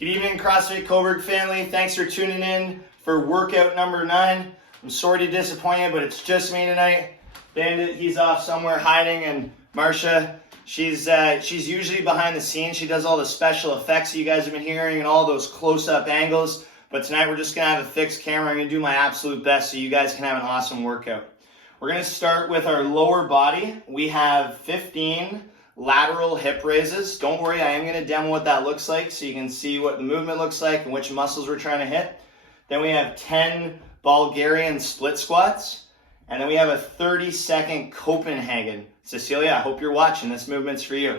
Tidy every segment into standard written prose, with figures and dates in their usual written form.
Good evening, CrossFit Cobourg family. Thanks for tuning in for workout number 9. I'm sorry to disappoint you, but it's just me tonight. Bandit, he's off somewhere hiding, and Marsha, she's usually behind the scenes. She does all the special effects that you guys have been hearing and all those close-up angles. But tonight we're just gonna have a fixed camera. I'm gonna do my absolute best so you guys can have an awesome workout. We're gonna start with our lower body. We have 15 lateral hip raises. Don't worry, I am going to demo what that looks like so you can see what the movement looks like and which muscles we're trying to hit. Then we have 10 Bulgarian split squats. And then we have a 30-second Copenhagen. Cecilia, I hope you're watching. This movement's for you.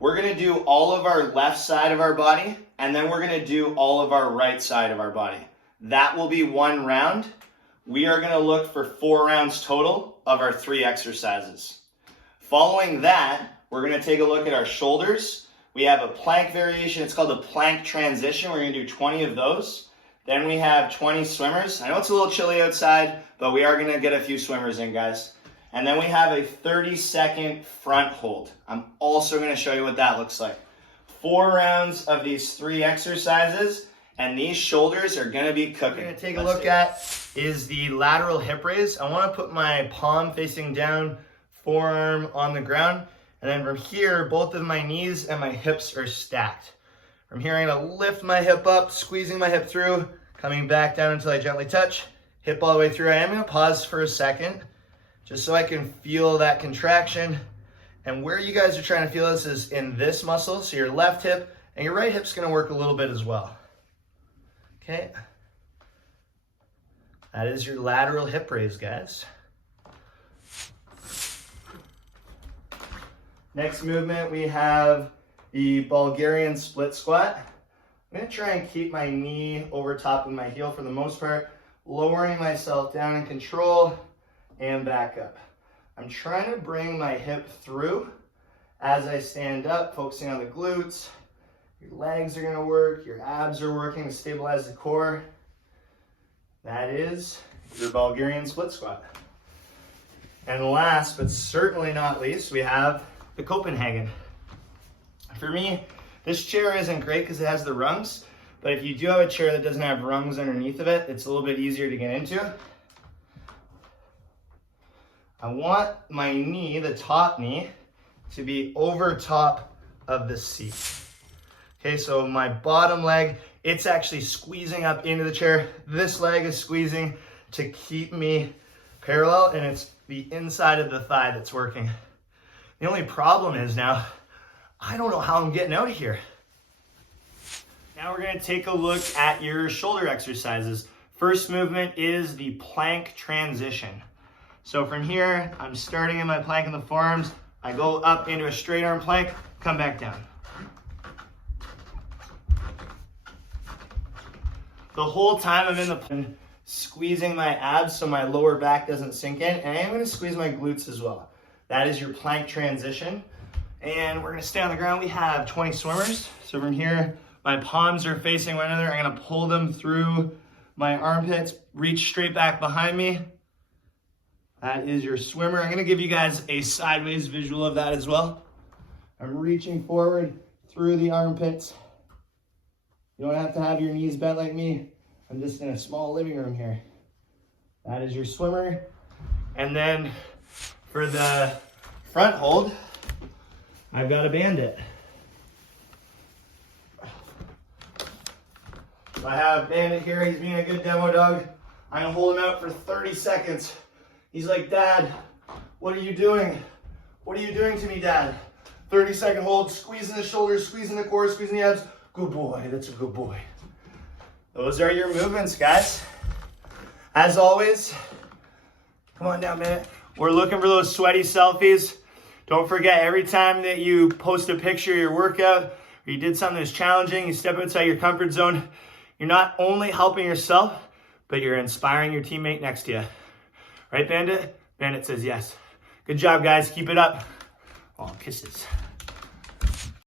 We're going to do all of our left side of our body, and then we're going to do all of our right side of our body. That will be one round. We are going to look for 4 rounds total of our 3 exercises. Following that, we're going to take a look at our shoulders. We have a plank variation. It's called a plank transition. We're going to do 20 of those. Then we have 20 swimmers. I know it's a little chilly outside, but we are going to get a few swimmers in, guys. And then we have a 30-second front hold. I'm also going to show you what that looks like. 4 rounds of these 3 exercises, and these shoulders are going to be cooking. What we're going to take a look at is the lateral hip raise. I want to put my palm facing down, forearm on the ground. And then from here, both of my knees and my hips are stacked. From here, I'm gonna lift my hip up, squeezing my hip through, coming back down until I gently touch, hip all the way through. I am gonna pause for a second, just so I can feel that contraction. And where you guys are trying to feel this is in this muscle, so your left hip, and your right hip's gonna work a little bit as well. Okay. That is your lateral hip raise, guys. Next movement, we have the Bulgarian split squat. I'm going to try and keep my knee over top of my heel for the most part, lowering myself down in control and back up. I'm trying to bring my hip through as I stand up, focusing on the glutes. Your legs are going to work, your abs are working to stabilize the core. That is your Bulgarian split squat. And last, but certainly not least, we have the Copenhagen. For me, this chair isn't great because it has the rungs, but if you do have a chair that doesn't have rungs underneath of it, it's a little bit easier to get into. I want my knee, the top knee, to be over top of the seat. Okay, so my bottom leg, it's actually squeezing up into the chair. This leg is squeezing to keep me parallel, and it's the inside of the thigh that's working. The only problem is now, I don't know how I'm getting out of here. Now we're going to take a look at your shoulder exercises. First movement is the plank transition. So from here, I'm starting in my plank in the forearms. I go up into a straight arm plank, come back down. The whole time I'm in the plank, squeezing my abs so my lower back doesn't sink in, and I am going to squeeze my glutes as well. That is your plank transition. And we're gonna stay on the ground. We have 20 swimmers. So from here, my palms are facing one another. I'm gonna pull them through my armpits, reach straight back behind me. That is your swimmer. I'm gonna give you guys a sideways visual of that as well. I'm reaching forward through the armpits. You don't have to have your knees bent like me. I'm just in a small living room here. That is your swimmer. And then for the front hold, I've got a bandit. So I have bandit here. He's being a good demo dog. I'm gonna hold him out for 30 seconds. He's like, Dad, what are you doing? What are you doing to me, Dad? 30-second hold, squeezing the shoulders, squeezing the core, squeezing the abs. Good boy, that's a good boy. Those are your movements, guys. As always, come on down, man. We're looking for those sweaty selfies. Don't forget, every time that you post a picture of your workout, or you did something that's challenging, you step outside your comfort zone, you're not only helping yourself, but you're inspiring your teammate next to you. Right, Bandit? Bandit says yes. Good job, guys. Keep it up. Oh, kisses.